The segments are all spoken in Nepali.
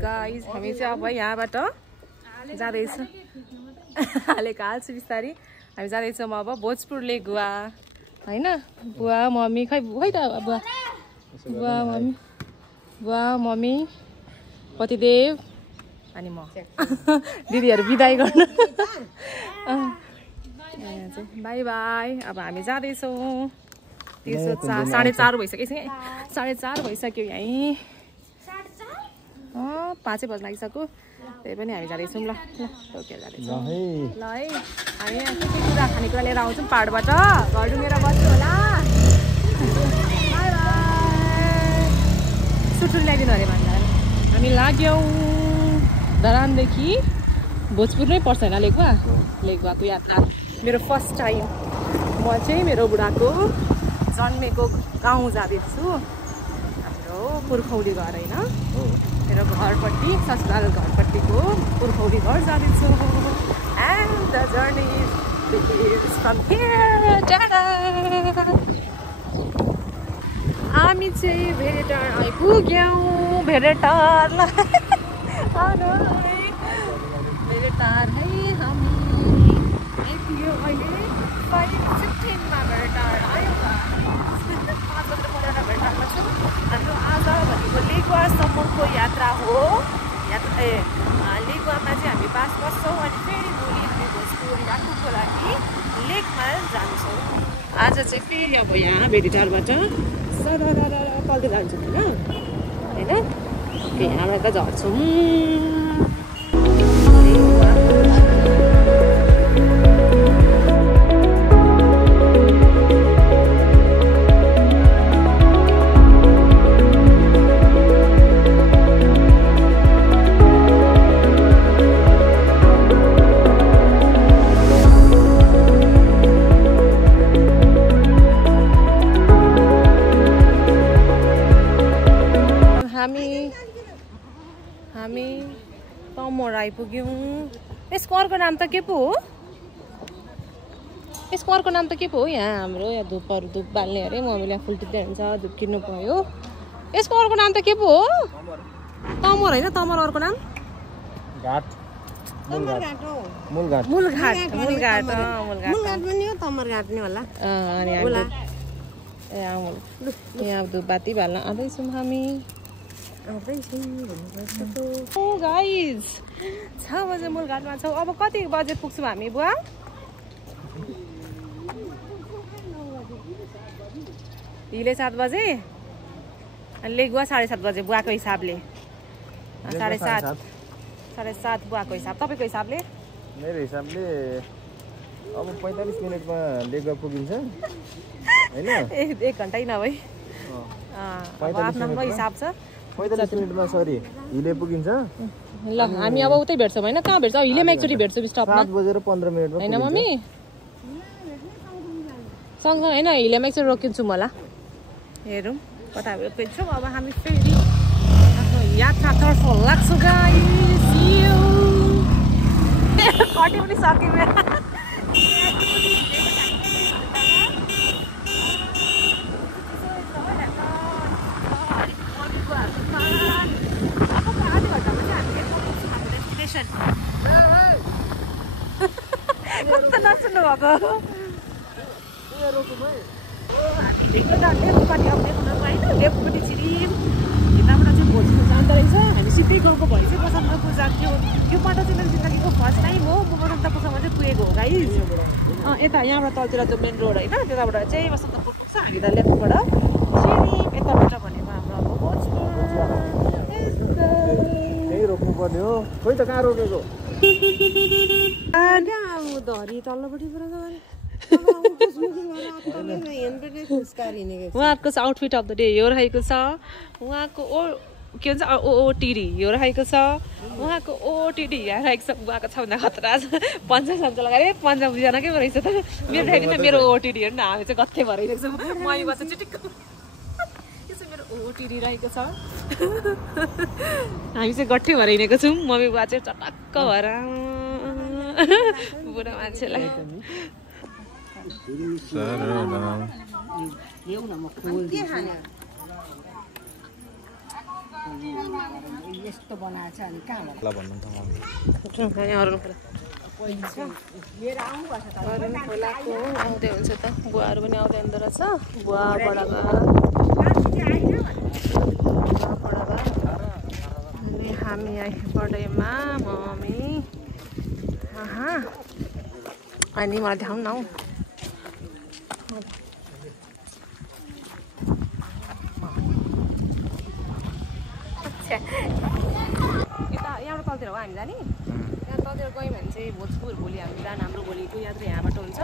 गाइज हामी चाहिँ अब यहाँबाट जाँदैछौँ हालेको हाल्छु बिस्तारै हामी जाँदैछौँ अब भोजपुर लेक गुवा होइन बुवा मम्मी खै त बुवा मम्मी पतिदेव अनि म दिदीहरू बिदाई गर्न बाई बाई अब हामी जाँदैछौँ 4:30 भइसक्यो 4:30 भइसक्यो यहीँ 5 बज्न लागिसक्यो त्यही पनि हामी जाँदैछौँ ल टोकेर जाँदैछौँ ल है हामी के कुरा खानेकुरा लिएर आउँछौँ पाहाडबाट घर डुङ्गेर बस्नु होला बाई बाई सुटुर ल्याइदिनु अरे भन्दा हामी लाग्यौँ धरानदेखि भोजपुर नै पर्छ होइन लेकवाको यात्रा मेरो फर्स्ट टाइम म चाहिँ मेरो बुढाको जन्मेको गाउँ जाँदैछु हाम्रो पुर्खौली घर होइन मेरो घरपट्टि ससुराल घरपट्टिको पुर्खौली घर जाँदैछु and the journey is from here हामी चाहिँ भेरेटार आइपुग्यौँ भेरेटार भेरेटार है हामी आइपुग्यौँ अहिले 5:15 भेरेटार आयो 5 बजेर परेर भेरेटारमा छु हाम्रो आज भनेको लेकवासम्मको यात्रा हो लेकवामा चाहिँ हामी बास बस्छौँ अनि फेरि भोलि हामी भोजपुर यात्रुको लागि लेकमा जान्छौँ आज चाहिँ फेरि अब यहाँ भेरेटारबाट सदा कल्दै जान्छौँ होइन यहाँबाट झर्छौँ हामी तमोर आइपुग्यौँ यसको अर्को नाम त के पो हो यसको अर्को नाम त के पो हो यहाँ हाम्रो यहाँ धुप बाल्ने अरे मम्मीले फुल टिप्दै हुन्छ धुप किन्नु भयो यसको अर्को नाम त के पो हो तमोर होइन तमोर अर्को नाम यहाँ धुप बाती बाल्न आउँदैछौँ हामी गाइज 6 बजे मूलघाटमा छौँ अब कति बजे पुग्छौँ हामी बुवा हिले 7 बजे अनि लेकवा 7:30 बजे बुवाको हिसाबले 7:30 बुवाको हिसाब तपाईँको हिसाबले मेरो हिसाबले अब 45 मिनटमा लेकवा पुगिन्छ हैन 1 घण्टा नभई आफ्नो हिसाब छ 45 मिनटमा सरी हिले पुगिन्छ ल हामी अब उतै भेट्छौँ होइन कहाँ भेट्छौँ हिलेमा एकचोटि भेट्छौँ स्टपमा 7:15 मिनटमा होइन मम्मी सँग होइन हिलेमा एकचोटि रोकिन्छौँ होला हेरौँ कता रोकिन्छौँ अब हामी फेरि आफ्नो यात्रातर्फ लाग्छौँ गाइस कति पनि सक्यौँ कस्तो नसुन्नु भएको लेफ्टपट्टि छिरिम यताबाट चाहिँ भोजपुर जाँदो रहेछ हामी सिधै गएको भए चाहिँ बसन्तपुर जान्थ्यौँ यो बाटो चाहिँ मेरो जिन्दगीको फर्स्ट टाइम हो म बसन्तपुरसम्म चाहिँ पुगेको हो गाइस यता यहाँबाट तलतिर त्यो मेन रोड होइन त्यताबाट चाहिँ बसन्तपुर पुग्छ हामी त लेफ्टबाट छिरिम यताबाट भनेको हाम्रो अब भोजपुर रोक्नु पर्ने हो खोइ त कहाँ रोकेको धरी तल्लोपट्टि उहाँको आउटफिट अफ द डे यो रहेको छ उहाँको के भन्छ ओटिडी यो रहेको छ उहाँको ओटिडी यहाँ रहेको छ उहाँको छ भन्दा खतरा छ पन्जाब लगाएर पन्जाब बुझानकै रहेछ त मेरो रहेको छ मेरो ओटिडी हेर्नु न हामी चाहिँ गत्थे भइरहेको छौँ मम्मी बस्छ चिटिक्क यो चाहिँ मेरो ओटिडी रहेको छ हामी चाहिँ गट्ठे भएर हिँडेको छौँ मम्मी बुवा चाहिँ चटक्क भएर बुढा मान्छेलाई यस्तो बनाएको छ अनि कहाँबाट ल भन्नु त लिएर आउनुपर्छ त खोलाको आउँदै हुन्छ त बुवाहरू पनि आउँदै हुँदो रहेछ बुवा बडाबा अनि हामी बडैमा मम्मी अनि मलाई देखाउनु न हौ यता यहाँबाट तलतिर हो हामी जाने यहाँ तलतिर गयौँ भने चाहिँ भोजपुर भोलि हामी जान हाम्रो भोलिको यात्रा यहाँबाट हुन्छ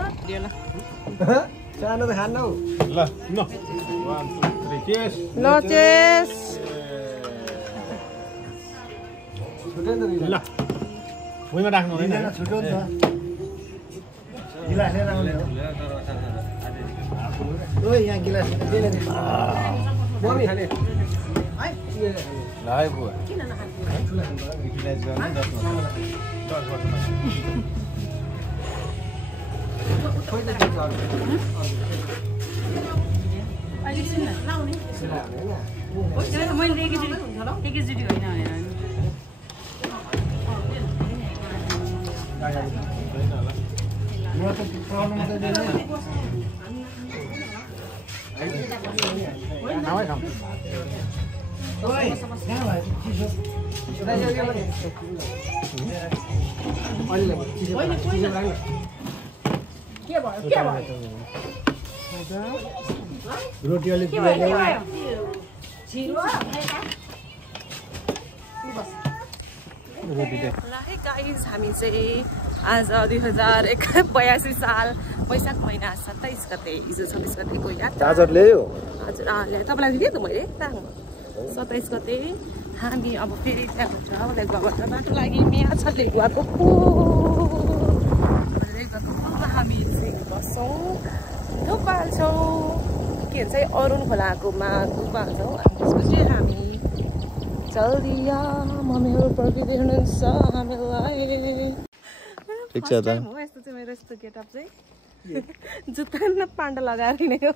सानो त खानु ल ल 1 2 3 ल चेस ल भुइँमा राख्नु होइन छुट्यो नि त गिलास लिएर आउने हो यहाँ गिलास मम्मी खाने ल है बुवा किन नखान्थ्यो युटिलाइज गर्ने 10 वर्षमा मैले एकैचोटि होइन रोटी अलिक गाइज हामी चाहिँ आज 2082 साल वैशाख महिना 27 गते हिजो 26 गतेको यात्रा चार्जर ल्यायो हजुर ल्याएँ तपाईँलाई दिएँ त मैले 27 गते हामी अब फेरि त्यहाँबाट लेगुवाबाट बाटो लागि यहाँ छ लेगुवाको पुलमा हामी चाहिँ बस्छौँ धुप हाल्छौँ के भन्छ अरुण खोलाकोमा धुप हाल्छौँ अनि त्यसपछि हामी चल्दिया मम्मीहरू पर्खिँदै हुनुहुन्छ हामीलाई ठिक छ त हो यस्तो चाहिँ मेरो यस्तो गेटअप चाहिँ जुत्ता न पान्डा लगाएर हिँडेको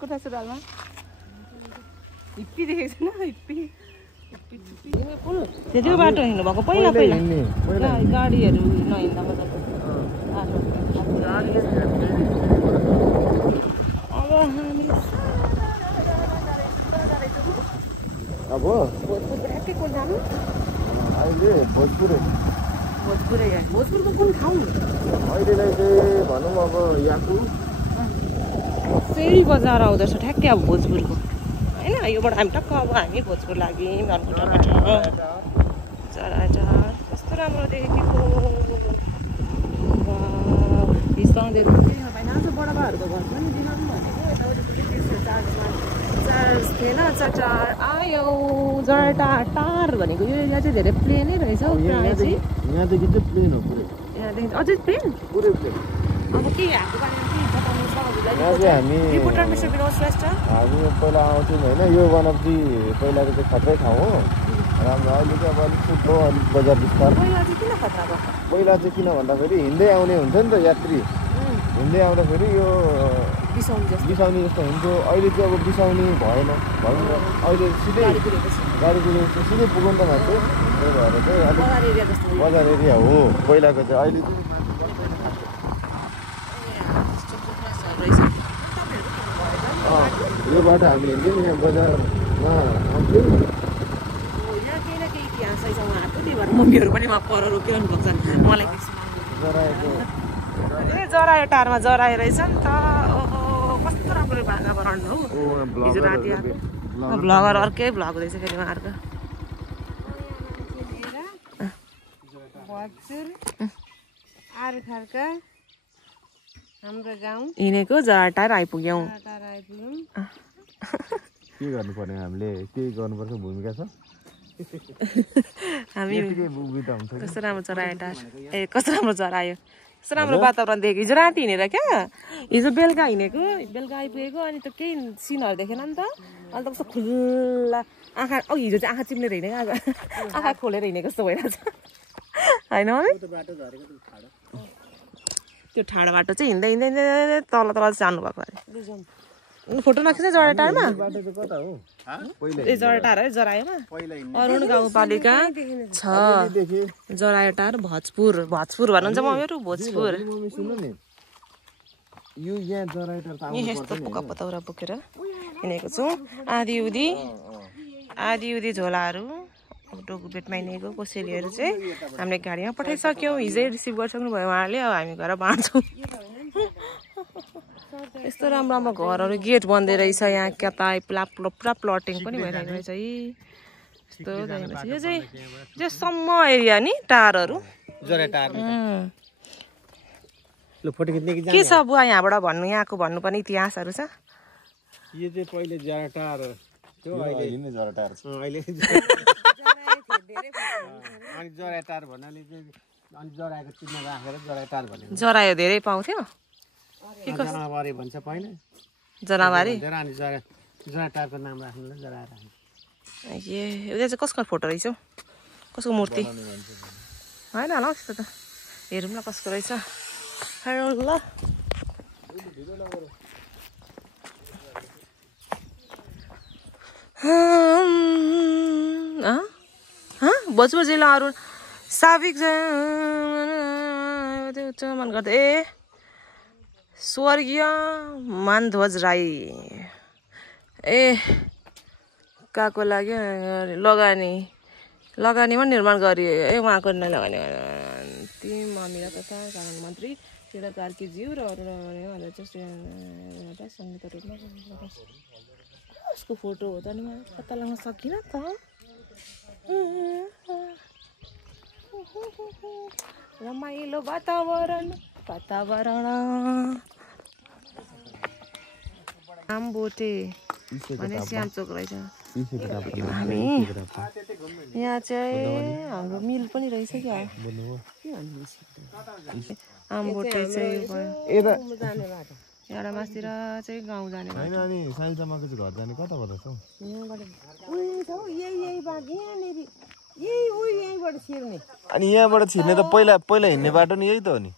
कुर्ता सुरुवालमा हिप्पी देखेको छैन हिप्पी त्यो बाटो हिँड्नु भएको पहिला पहिला गाडीहरू नहिँड्दा मजाको अब हामी अब भोजपुर ठ्याक्कै कुन जानु अहिले भोजपुरै भोजपुरको कुन ठाउँ अहिलेलाई चाहिँ भनौँ अब याकु फेरि बजार आउँदैछ ठ्याक्कै अब भोजपुरको होइन योबाट हामी टक्क अब हामी भोजपुर लाग्यौँ घरकोटाबाट जराटार कस्तो राम्रो देखेको बिसाउँदै होइन आज बडाबाहरूको घर पनि दिनु भनेको चार्ज थिएन चार आयो जराटा टार भनेको यो एरिया चाहिँ धेरै प्लेनै रहेछ हौ यहाँदेखि चाहिँ प्लेन हो पुरै यहाँदेखि अझै प्लेन पुरै प्लेन अब के हाम्रो बारेमा के बताउनु छ यहाँ चाहिँ हामी रिपोर्टर मिस्टर विनोद श्रेष्ठ हामी पहिला आउँथ्यौँ होइन यो वान अफ दि पहिलाको चाहिँ खत्रै ठाउँ हो राम्रो अहिले चाहिँ अब अलिक छुट्टो अलिक बजार विस्तार पहिला चाहिँ किन खतरा भयो पहिला चाहिँ किन भन्दाखेरि हिँड्दै आउने हुन्छ नि त यात्री हिँड्दै आउँदाखेरि यो बिसाउने जस्तो हुन्थ्यो अहिले चाहिँ अब बिसाउने भएन अहिले सिधै गाडी कुदेपछि सिधै पुग्नु त मान्छे त्यही भएर चाहिँ अलिक बजार एरिया हो पहिलाको चाहिँ अहिले चाहिँ यो बाटो हामी हिँड्थ्यौँ यहाँ बजारमा आउँथ्यौँ मम्मीहरू पनि उहाँ पर रोकिरहनु भएको छ मलाई जरायो टारमा जरायो रहेछ नि त ओहो कस्तो राम्रो वातावरण हौ हिजो राति आएको भ्लगर अर्कै भ्लग हुँदैछ फेरि उहाँहरूको हाम्रो गाउँ हिँडेको जराटार आइपुग्यौँ के गर्नुपर्ने हामीले केही गर्नुपर्छ भूमिका छ हामी कस्तो राम्रो चरायो टार ए कस्तो राम्रो चरायो कस्तो राम्रो वातावरण देखेको हिजो राति हिँडेर क्या हिजो बेलुका हिँडेको बेलुका आइपुगेको अनि त केही सिनहरू देखेन नि त अन्त कस्तो खुल्ला आँखा हिजो चाहिँ आँखा चिम्लेर हिँडेको आँखा खोलेर हिँडेको जस्तो भइरहेछ होइन त्यो ठाडो बाटो चाहिँ हिँड्दै हिँड्दै हिँड्दै तल तल जानुभएको अरे फोटो नखिन्छ जराटारमा बाटो चाहिँ कता हो पहिला ए जराटार है जरायोमा पहिला अरुण गाउँपालिका 6 जराटार भोजपुर भन्नुहुन्छ मम्मीहरु भोजपुर मम्मी सुन्नु नि यो यहाँ जराटार त आउनु यस्तो पुका पतौरा बोकेर हिँडेको छु आधी उदी झोलाहरू डोकुपेटमा हिँडेको कोसेलीहरू चाहिँ हामीले गाडीमा पठाइसक्यौँ हिजै रिसिभ गरिसक्नु भयो उहाँहरूले अब हामी गएर बाँड्छौँ यस्तो राम्रो घरहरू गेट बन्दै रहेछ यहाँ कता पुरा प्लटिङ पनि भइरहेको रहेछ है यस्तो दामी यो चाहिँ सम्म एरिया नि टारहरू के छ बुवा यहाँबाट भन्नु यहाँको भन्नुपर्ने इतिहासहरू छ यो चाहिँ पहिले जराटार थियो अहिले जराटार अहिले अनि जराटार भन्नाले चाहिँ अनि जराएको चिन्ह राखेर जराटार भन्ने जरायो धेरै पाउँथ्यो जनावारी भन्छ पहिला जनावारी अनि जराटारको नाम राख्नुलाई जराएर ए यो चाहिँ कसको फोटो रहेछ कसको मूर्ति होइन होला त्यस्तो त हेरौँ न कसको रहेछ ल भोजपुर जिल्ला अरुण साविक मन गर्दा ए स्वर्गीय मानध्वज राई ए काको लागि लगानीमा निर्माण गरियो ए उहाँको लगानी ती ममिला तथा प्रधानमन्त्री सीता कार्कीज्यू र अरू सङ्गीत रूपमा उसको फोटो हो त नि मलाई पत्ता लगाउन सकिनँ त रमाइलो वातावरण आमबोटे भने श्यामचोक रहेछ हामी यहाँ चाहिँ हाम्रो मिल पनि रहेछ क्या आमबोटे चाहिँ एउटा मासतिर चाहिँ गाउँ जाने हैन अनि साइलजमाको चाहिँ घर जाने कता कता छ अनि यहाँबाट छिर्ने त पहिला हिँड्ने बाटो नि यही त हो नि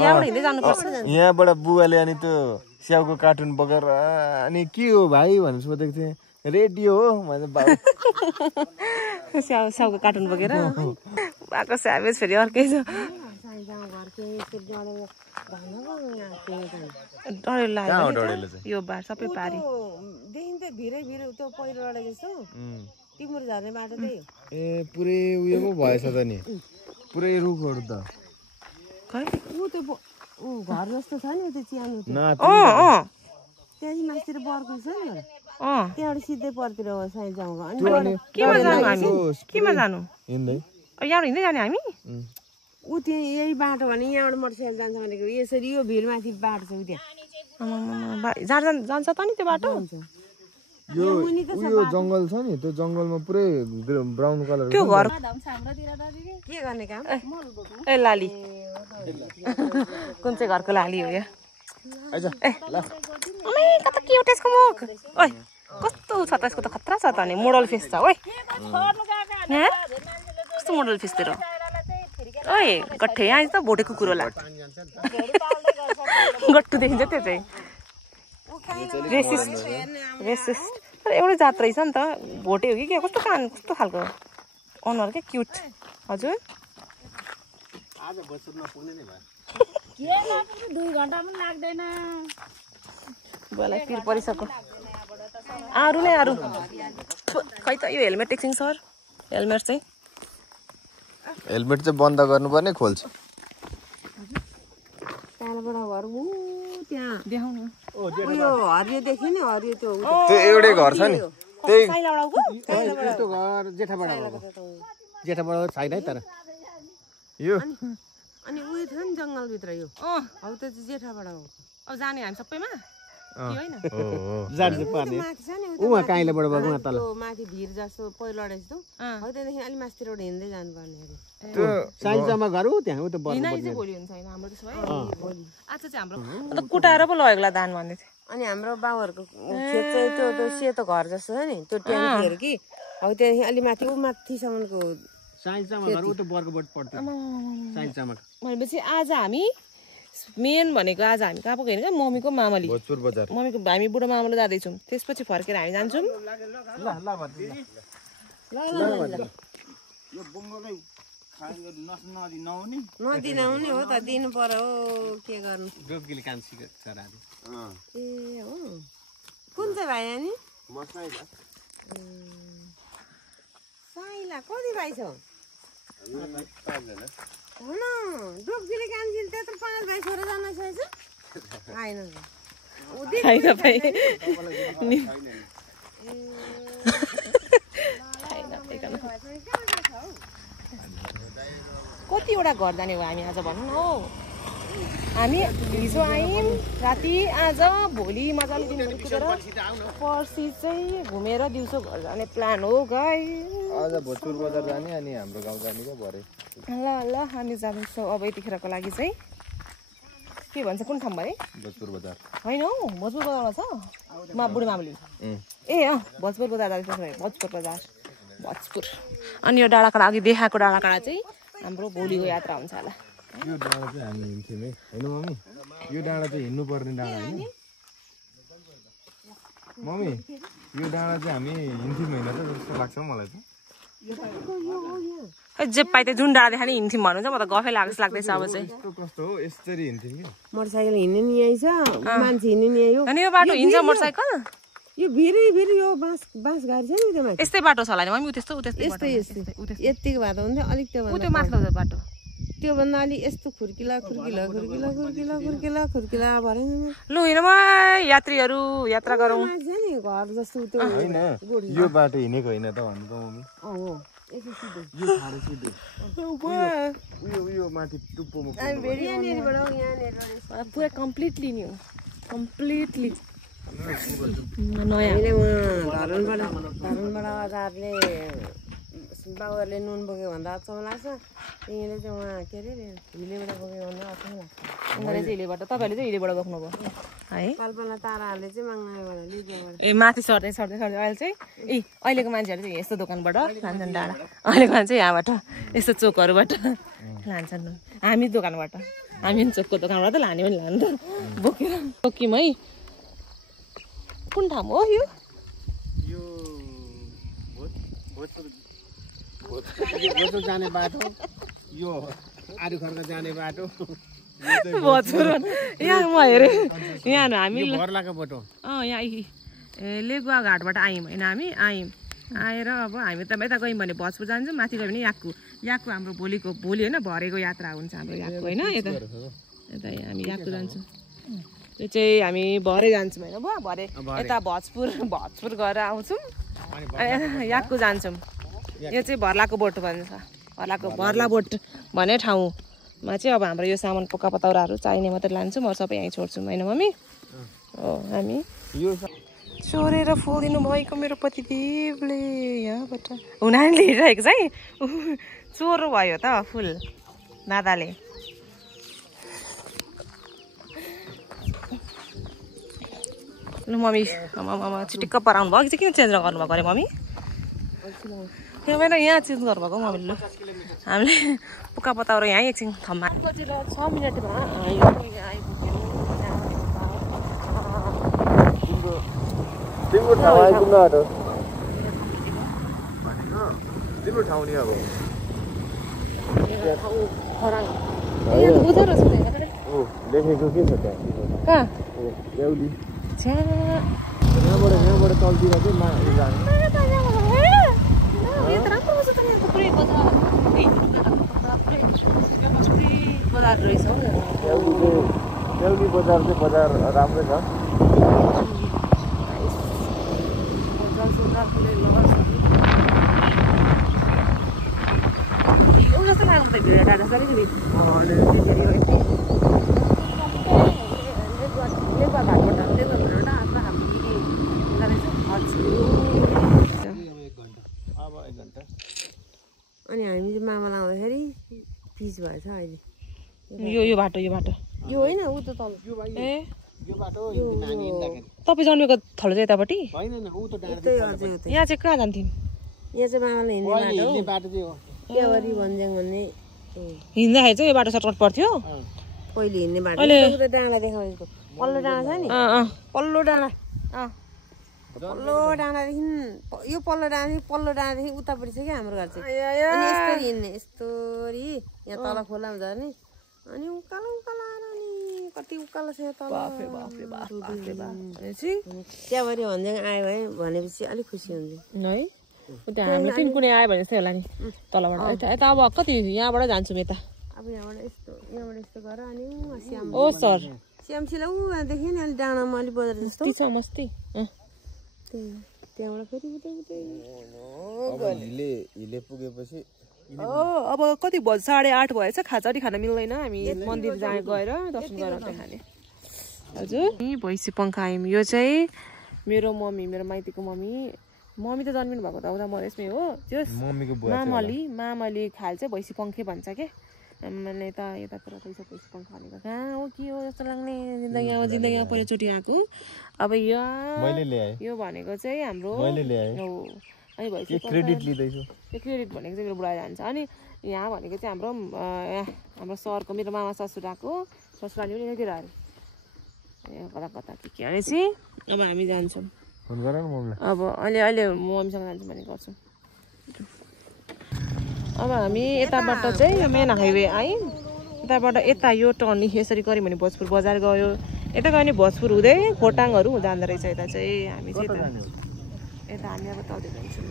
यहाँबाट हिँड्दै जानुपर्छ यहाँबाट बुवाले अनि त्यो स्याउको कार्टुन बोकेर अनि के हो भाइ भनेर सोधेको थिएँ रेडियो हो भने बाबु स्याउको कार्टुन बोकेर बाको स्यावेज फेरि अर्कै छ डढेलो लाग्यो यो बार सबै पारी ए पुरै उयो पो भएछ त नि पुरै रुखहरू त घर जस्तो छ नि त्यो चियानो त्यहाँदेखि मासतिर बर्को छ नि त्यहाँबाट सिधै परतिर हो साइज जाउँगा केमा जानु हामी केमा जानु हिँड्दै यहाँबाट हिँड्दै जाने हामी ऊ त्यहाँ यही बाटो भने यहाँबाट मोटरसाइकल जान्छ भनेको यसरी यो भिडमाथि बाटो छ उ त्यहाँ जान्छ त नि त्यो बाटो यो उयो जंगल छ नि त्यो जंगलमा पुरै ब्राउन कलर त्यो घर के गर्ने काम ए लाली कुन चाहिँ घरको लाली हो यो कता क्युट यसको मुख ओइ कस्तो छ त यसको त खतरा छ त नि मोडल फेस छ ओइ कस्तो मोडल फेस तेरो ओइ गट्ठे यहाँ त भोटेको कुरो ला गट्टु देखिन्छ त्यो चाहिँ रेसिस्ट तर एउटै जात रहेछ नि त भोटे हो कि क्या कस्तो कस्तो खालको अनुहार क्या क्युट हजुर बुवालाई पिर परिसक्यो आरू नै आरू खै त यो हेलमेट एकछिन सर हेलमेट चाहिँ हेलमेट चाहिँ बन्द गर्नुपर्ने खोल्छ त्यहाँबाट घर त्यहाँ देखाउनु उयो हरियो देख्यो नि हरियो त्यो त्यो एउटै घर छ नि त्यही यस्तो घर जेठाबाट छैन है तर यो अनि उयो थियो नि जङ्गलभित्र यो हौ त्यो चाहिँ जेठाबाट हो अब जाने हामी सबैमा जानु पर्ने माथि छ नि उहाँ काइलेबाट भएको उहाँ तल माथि भिर जस्तो पहिलो जस्तो हौ त्यहाँदेखि अलि माथितिरबाट हिँड्दै जानुपर्ने अरे त्यो साइन्समा घर ऊ त्यहाँ ऊ त हिँडाइ चाहिँ भोलि हुन्छ होइन हाम्रो त्यसो भए आज चाहिँ हाम्रो अन्त कुटाएर पो लगेको दान भन्दै थियो अनि हाम्रो बाउहरूको खेत चाहिँ त्यो सेतो घर जस्तो छ नि त्यो ट्याङ्कीहरू कि हौ त्यहाँदेखि अलि माथि ऊ माथिसम्मको साइन्समा घर ऊ त बर्कोबाट पढ्थ्यो साइन्समा भनेपछि आज हामी मेन भनेको आज हामी कहाँ पुग्यो भने मम्मीको मामली भोजपुर बजार मम्मीको हामी बुढो मामलो जाँदैछौँ त्यसपछि फर्केर हामी जान्छौँ नदी नहुने हो त दिनु पर्यो हो के गर्नु डोबकीले काम सिकेछ रानी ए हो कुन चाहिँ भाइ नानी साइला कति भाइ छ हुन डोबकीले काम सिल त्यत्रो 5 भाइ छोरा जान सकेछ कतिवटा घर जाने हो हामी आज भन्नु न हौ हामी हिजो आयौँ राति आज भोलि मजाले दिनभरि कुदेर पर्सि चाहिँ घुमेर दिउँसो घर जाने प्लान हो गाइस आज भोजपुर बजार जाने अनि हाम्रो गाउँ जाने को भरे ल ल हामी जाँदैछौँ अब यतिखेरको लागि चाहिँ के भन्छ कुन ठाउँ भने भोजपुर बजार होइन हौ भोजपुर बजारमा छ बुढी मामुली ए भोजपुर बजार जाँदैछ भोजपुर बजार भोजपुर अनि यो डाँडाको लागि देखाएको डाँडाकाँडा चाहिँ हाम्रो भोलिको यात्रा हुन्छ होला यो डाँडा चाहिँ हामी हिँड्थ्यौँ है होइन मम्मी यो डाँडा चाहिँ हिँड्नु पर्ने डाँडा होइन मम्मी यो डाँडा चाहिँ हामी हिँड्थ्यौँ होइन त जस्तो लाग्छ मलाई चाहिँ जे पाइ त्यो जुन डाँडा देखाने हिँड्थ्यौँ भन्नुहुन्छ म त गफै लाग्दैछ अब चाहिँ यस्तो कस्तो हो यसरी हिँड्थ्यौँ कि मोटरसाइकल हिँड्ने नि आइछ मान्छे हिँड्ने नि आयो अनि यो बाटो हिँड्छ मोटरसाइकल यो फेरि यो बाँस गाडी छ नि त्यो यस्तै बाटो छ होला नि मम्मी त्यस्तो यस्तै यतिको भए त हुन्थ्यो अलिक त्यो माथिल्लो बाटो त्योभन्दा अलि यस्तो खुर्किला भरे लु हिँडौँ यात्रीहरू यात्रा गरौँ नि घर जस्तो त्यो होइन यो बाटो हिँडेको होइन त भन्नु मम्मी हो यो माथि टुप्पोमा पुरा कम्प्लिटली न्यू कम्प्लिटली धरानबाट आजारले बाबुहरूले नुन बोक्यो भन्दा अचम्म लाग्छ यिनीहरूले चाहिँ उहाँ के अरे हिलेबाट बोक्यो भन्दा अचम्म लाग्छ उनीहरूले चाहिँ हिलेबाट तपाईँहरूले चाहिँ हिलेबाट बोक्नुभयो है कल्पना ताराहरूले चाहिँ मङमायाबाट लिजबाट ए माथि सर्दै अहिले चाहिँ अहिलेको मान्छेहरू चाहिँ यस्तो दोकानबाट लान्छन् डाँडा अहिलेको मान्छे यहाँबाट यस्तो चोकहरूबाट लान्छन् हामी दोकानबाट हामी चोकको दोकानबाट त लाने पनि लानु त बोकेर बोक्यौँ है कुन ठाउँ हो यो भोजपुर जाने बाटो यो आरु खर्क जाने बाटो भोजपुर यहाँ म हेरेँ यहाँ हामी भर्लाको बाटो यहाँ लेगुवा घाटबाट आयौँ होइन हामी आएर अब हामी त यता गयौँ भने भोजपुर जान्छौँ माथि गयो भने याकको हाम्रो भोलि होइन भरेको यात्रा हुन्छ हाम्रो याकको होइन यता हामी याकको जान्छौँ त्यो चाहिँ हामी भरे जान्छौँ होइन बुवा भरे यता भोजपुर गएर आउँछौँ याकको जान्छौँ यो चाहिँ भर्लाको बोट भन्छ भर्ला बोट भन्ने ठाउँमा चाहिँ अब हाम्रो यो सामान पोका पतौराहरू चाहिने मात्रै लान्छौँ म सबै यहीँ छोड्छौँ होइन मम्मी हो हामी चोरेर फुलिदिनु भएको मेरो पतिदेवले यहाँबाट हुनाले लिइरहेको चाहिँ चोरो भयो त फुल दादाले ल मम्मी छिटिक्क पराउनु भयो कि चाहिँ किन चेन्ज गर्नुभएको अरे मम्मी त्यो भएर यहाँ चेन्ज गर्नुभएको मम्मीले ल हामीले पुक्का पताएर यहाँ एकछिन ठाउँमा 6 मिनटमा तिम्रो ठाउँ आइपुग्नु आँट्यो तिम्रो ठाउँ नि अब लेखेको के छ त्यहाँ कहाँ ल्याउली छ्या यहाँबाट तलतिर चाहिँ बजार रहेछ हौ ल्याउली बजार चाहिँ बजार राम्रै छ जस्तो लाग्नु त भिडियो डाटा अलिकति अनि हामी चाहिँ मामा लाउँदाखेरि पिच भएछ अहिले यो बाटो यो होइन ऊ त तल ए तपाईँ जन्मेको थलो चाहिँ यतापट्टि यहाँ चाहिँ कहाँ जान्थ्यौँ यहाँ चाहिँ मामाले हिँड्ने बाटो हो देवरी भन्ज्याङ भन्ने हिँड्दाखेरि चाहिँ यो बाटो सर्टकट पर्थ्यो पहिले हिँड्ने बाटो डाँडा देखाएको पल्लो डाँडा छ नि पल्लो डाँडा पल्लो डाँडादेखि यो पल्लो डाँडादेखि उतापट्टि छ क्या हाम्रो घर चाहिँ अनि यस्तो हिँड्ने यस्तोरी यहाँ तल खोला झर्ने अनि उकालो उकालो आएर अनि कति उकालो छ यहाँ तल त्यहाँभरि भन्ज्याङ आयो है भनेपछि अलिक खुसी हुन्छ है उता हाम्रो चाहिँ कुनै आयो भने जस्तै होला नि तलबाट यता अब कति यहाँबाट जान्छौँ यता अब यहाँबाट यस्तो गर अनि ओ सर श्यामसिला उहाँदेखि नि अलिक डाँडामा अलिक बजार जस्तो छ मस्ती त्यहाँबाट फेरि हिले पुगेपछि अब कति बज 8:30 भएछ खाजा खान मिल्दैन हामी मन्दिर जहाँ गएर दर्शन गरेर खाने हजुर भैँसी पङ्खा आयौँ यो चाहिँ मेरो मम्मी मेरो माइतीको मम्मी त जन्मिनु भएको त उता मधेसमै हो त्यो मामली खाल चाहिँ भैँसी पङ्खे भन्छ के मैले त यता पुरा पैसा भैँसी पङ्खा भनेको कहाँ हो के हो जस्तो लाग्ने जिन्दगीमा पहिलोचोटि आएको अब यो भनेको चाहिँ हाम्रो हो अनि भैँसी क्रेडिट लिँदैछु त्यो क्रेडिट भनेको चाहिँ मेरो बुढा जान्छ अनि यहाँ भनेको चाहिँ हाम्रो सरको मेरो मामा ससुराको ससुराली पनि यहीँतिर अरे कता के भनेपछि अब हामी जान्छौँ फोन गर न मम्मीलाई अब अहिले मम्मीसँग जान्छौँ भने गर्छौँ अब हामी यताबाट चाहिँ यो मेन हाइवे आयौँ यताबाट यता यो टर्न यसरी गऱ्यौँ भने भोजपुर बजार गयो यता गयो भने भोजपुर हुँदै खोटाङहरू जाँदो रहेछ यता चाहिँ हामी चाहिँ यता हामी अब तल जान्छौँ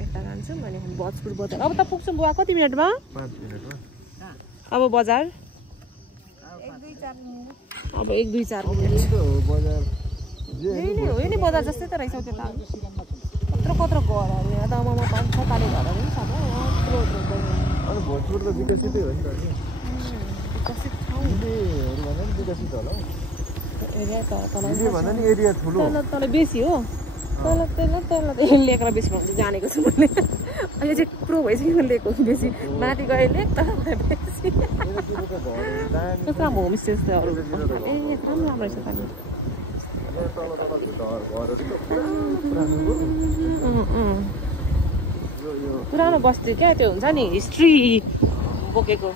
यता जान्छौँ अनि हामी भोजपुर बजार अब त पुग्छौँ बुवा कति मिनटमा 5 मिनेटमा अब बजार अब 1-2-4 मिनट बजार यही नै बजार जस्तै त रहेछ त्यता कत्रो घरहरू यहाँ त आमामा 5-6 ताले घरहरू पनि छ अनि भोजपुर त विकसितै हो नि त विकसित ठाउँ विकसित होला एरिया त भन्दा नि एरिया ठुलो तल बेसी हो तल लेखेर बेसी भन्छ जानेको छु मैले अहिले चाहिँ प्रो भइसक्यो लिएको बेसी माथि गए लेख त बेसी कस्तो होमस्टेहरू ए राम्रो रहेछ त पुरानो बस्ती क्या त्यो हुन्छ नि हिस्ट्री बोकेको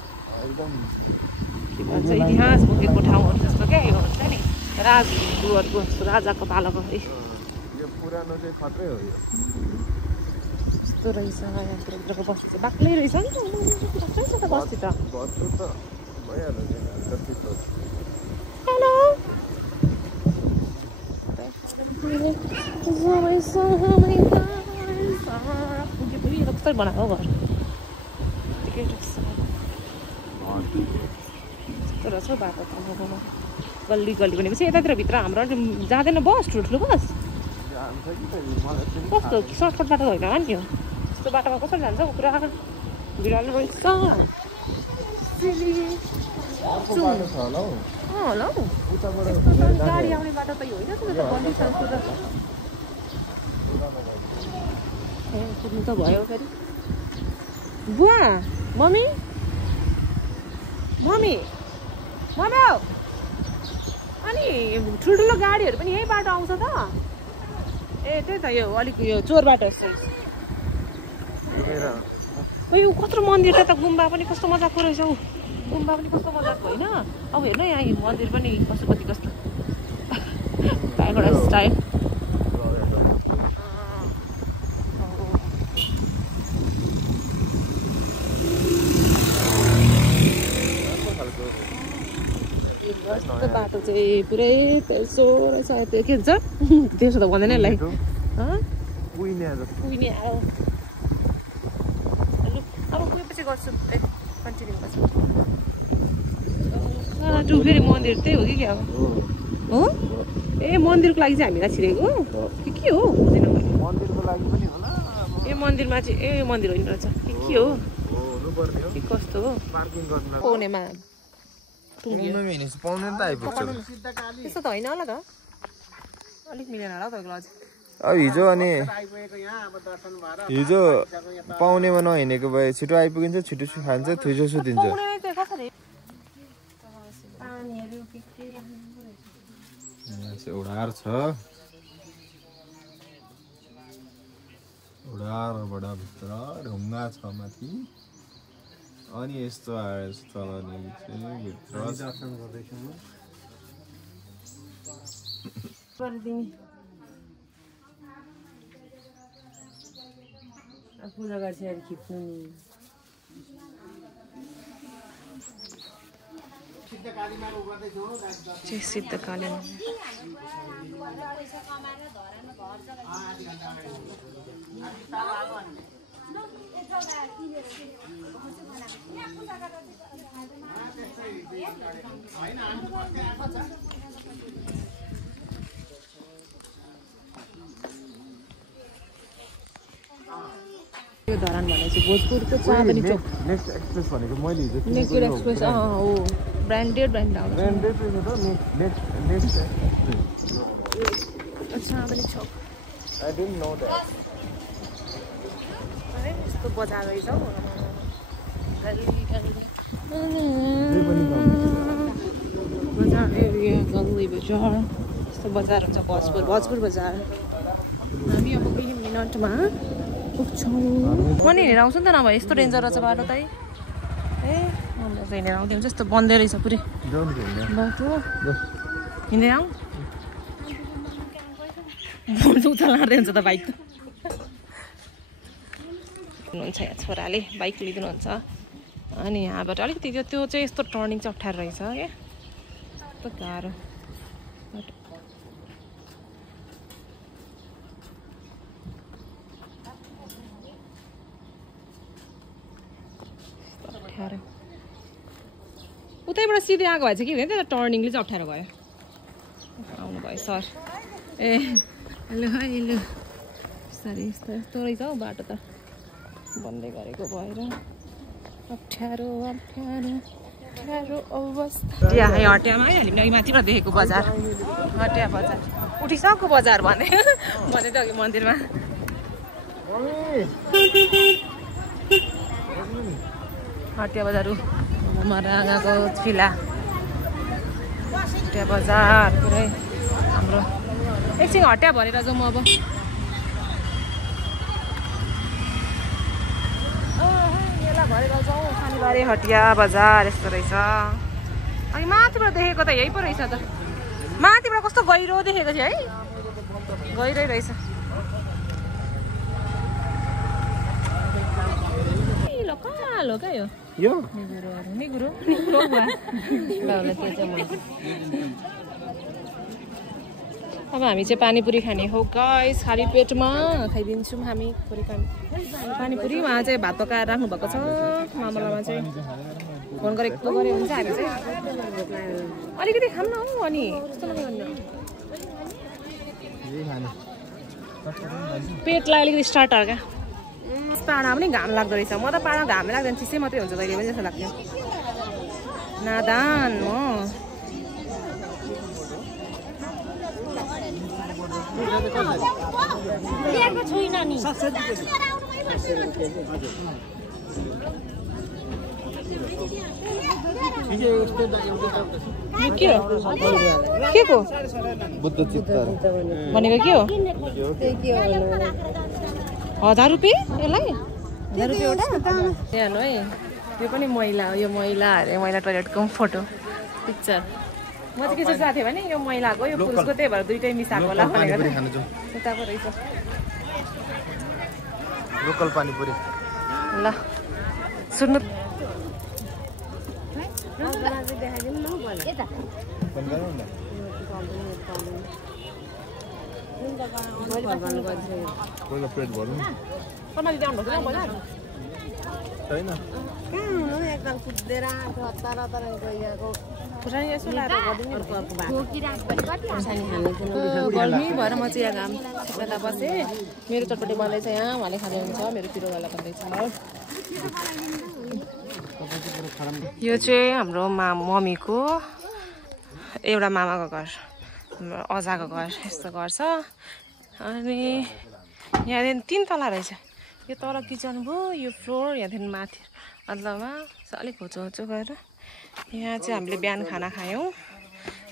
के भन्छ इतिहास बोकेको ठाउँहरू जस्तो क्या यो हुन्छ नि राजहरूको राजाको पालाको है पुरानो चाहिँ खत्रै हो यस्तो रहेछ यहाँभित्रको बस्ती चाहिँ बाक्लै रहेछ नि त छ त बस्ती त हेलो कस्तो बनाएको घर यस्तो रहेछ बाटो त गल्ली भनेपछि यतातिर भित्र हाम्रो जाँदैन बस ठुलो बस कस्तो सर्टकट बाटो होइन नि यो यस्तो बाटोमा कसरी जान्छ पुरा बिरालो रहेछ होला हौ गाडी आउने बाटो त होइन कुद्नु त भयो फेरि बुवा मम्मी अनि ठुल्ठुलो गाडीहरू पनि यही बाटो आउँछ त ए त्यही त यो अलिक यो चोर बाटो जस्तो यो कत्रो मन्दिर त गुम्बा पनि कस्तो मजाको रहेछ हौ गुम्बा पनि कस्तो मजाको होइन अब हेर्नु यहाँ मन्दिर पनि पशुपति कस्तो स्टाइल बाटो चाहिँ पुरै तेल्सो रहेछ त्यो के भन्छ त्यसो त भन्दैन यसलाई कुहिने आयो अब गएपछि गर्छु कन्टिन्यू गर्छु फेरि मन्दिर त्यही हो कि क्या हो ए मन्दिरको लागि चाहिँ हामीलाई छिरेको के हो बुझिनँ मैले मन्दिरको लागि पनि होला ए मन्दिरमा चाहिँ ए मन्दिर होइन रहेछ के हो के कस्तो हो पाउनेमा पाउने त आइपुग्छ त्यस्तो त होइन होला त अलिक मिलेन होला तपाईँको अझै अब हिजो पाउनेमा नहिँडेको भए छिटो आइपुगिन्छ छिटो खान्छ छिटो सुतिन्छ उडार छ उडारबाट भित्र ढुङ्गा छ माथि अनि यस्तो आएछ तल नि भित्र दर्शन गर्दैछु म पूजा गर्छ अरे खिच्नु नि सिद्ध काली यो धरान भनेपछि भोजपुरको चाँदनी चोक नेक्स्ट एक्सप्रेस भनेको मैले हिजो नेक्स्ट एक्सप्रेस हो ब्रान्डेड ब्रान्ड आउँछ ब्रान्डेड होइन त next Chandni Chowk I didn't know that अरे यस्तो बजार रहेछ हौ बजार एरिया गल्ली बजार यस्तो बजार हुन्छ भोजपुर बजार हामी अब केही मिनटमा पुग्छौँ म नि हिँडेर आउँछु नि त नभए यस्तो डेन्जर रहेछ बाटो त ए म त हिँडेर आउँथ्यो भने यस्तो बन्दै रहेछ पुरै बाटो हिँडेर आउँ उता लाँदै हुन्छ त बाइक त हुनुहुन्छ यहाँ छोराले बाइक लिइदिनुहुन्छ अनि यहाँबाट अलिकति त्यो चाहिँ यस्तो टर्निङ चाहिँ अप्ठ्यारो रहेछ क्या यस्तो गाह्रो अप्ठ्यारो उतैबाट सिधै आएको भए चाहिँ के हुने त्यो टर्निङले चाहिँ अप्ठ्यारो भयो आउनुभयो सर ए हेलो हेलो बिस्तारै यस्तो यस्तो रहेछ हौ बाटो त बन्दै गरेको भएर अप्ठ्यारो अप्ठ्यारो अप्ठ्यारो अवस्था यहाँ हटियामा आइहाल्यौँ अघि माथिबाट देखेको बजार हटिया बजार उठिसक्यो बजार भने भन्दै थियो अघि मन्दिरमा हटिया बजार मरागाको फिला हटिया बजार पुरै हाम्रो एकछिन हटिया भरेर जाउँ अब मेला भरेर जाउँ शनिबारे हटिया बजार यस्तो रहेछ अनि माथिबाट देखेको त यही पो रहेछ त माथिबाट कस्तो गहिरो देखेको थियो है गहिरै रहेछ कालो क्या यो निगुरो अब हामी चाहिँ पानीपुरी खाने हो गाइस खाली पेटमा खाइदिन्छौँ हामी पानीपुरी उहाँ चाहिँ भात पकाएर राख्नु भएको छ मामलामा चाहिँ फोन गरेको गरे हुन्छ हामी चाहिँ अलिकति खाऊँ न हौ अनि कस्तो लाग्यो पेटलाई अलिकति स्टार्टर क्या पाडामा पनि घाम लाग्दो रहेछ म त पाडामा घामै लाग्दैन चिसै मात्रै हुन्छ कहिले पनि जस्तो लाग्थ्यो नादान म के को बुद्ध चित्त भनेको के हो 1000 रुपियाँ यसलाई 1000 रुपियाँ एउटा हेर्नु है यो पनि महिला हो यो महिला अरे महिला टोइलेटको फोटो पिक्चर म चाहिँ के सोचिरहेको थिएँ भने यो महिलाको यो पुरुषको त्यही भएर दुइटै मिसाएको होला भनेर उताको रहेछ लोकल पानीपुरी ल सुन्नु पहिला प्लेट भर्नु कमाली ल्याउनु भएको बजार छैन एकदम कुदेर गर्मी भएर म चाहिँ यहाँ घाम यता बसेँ मेरो चटपटी बन्दैछ यहाँ उहाँले खाँदै हुनुहुन्छ मेरो पिरोवाला बन्दैछ यो चाहिँ हाम्रो मम्मीको एउटा मामाको घर हाम्रो अजाको घर यस्तो घर छ अनि यहाँदेखि 3 तला रहेछ यो तल किचन भयो यो फ्लोर यहाँदेखि माथि अदलामा अलिक होचो होचो गरेर यहाँ चाहिँ हामीले बिहान खाना खायौँ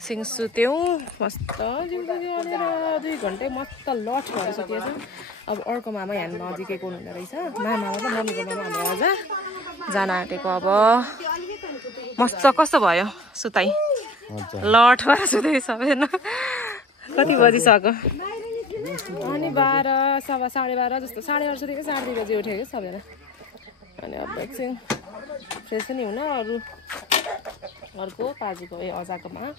सिङ सुत्यौँ मस्त जिउँदो 2 घन्टै मस्त लट भएर सुतेछ अब अर्को मामा यहाँ नजिकैको हुनुहुँदो रहेछ मामा मतलब मम्मीको मामा हाम्रो अजा जान आँटेको अब मस्त कस्तो भयो सुताइ लट भएर सुते सबैजना कति बजिसक्यो अनि 12 सवा 12:30 जस्तो 12:30 सुतेको 2:30 बजी उठेको सबैजना अनि अब एकछिन फ्रेस पनि हुन अर्को पाजीको अजाकोमा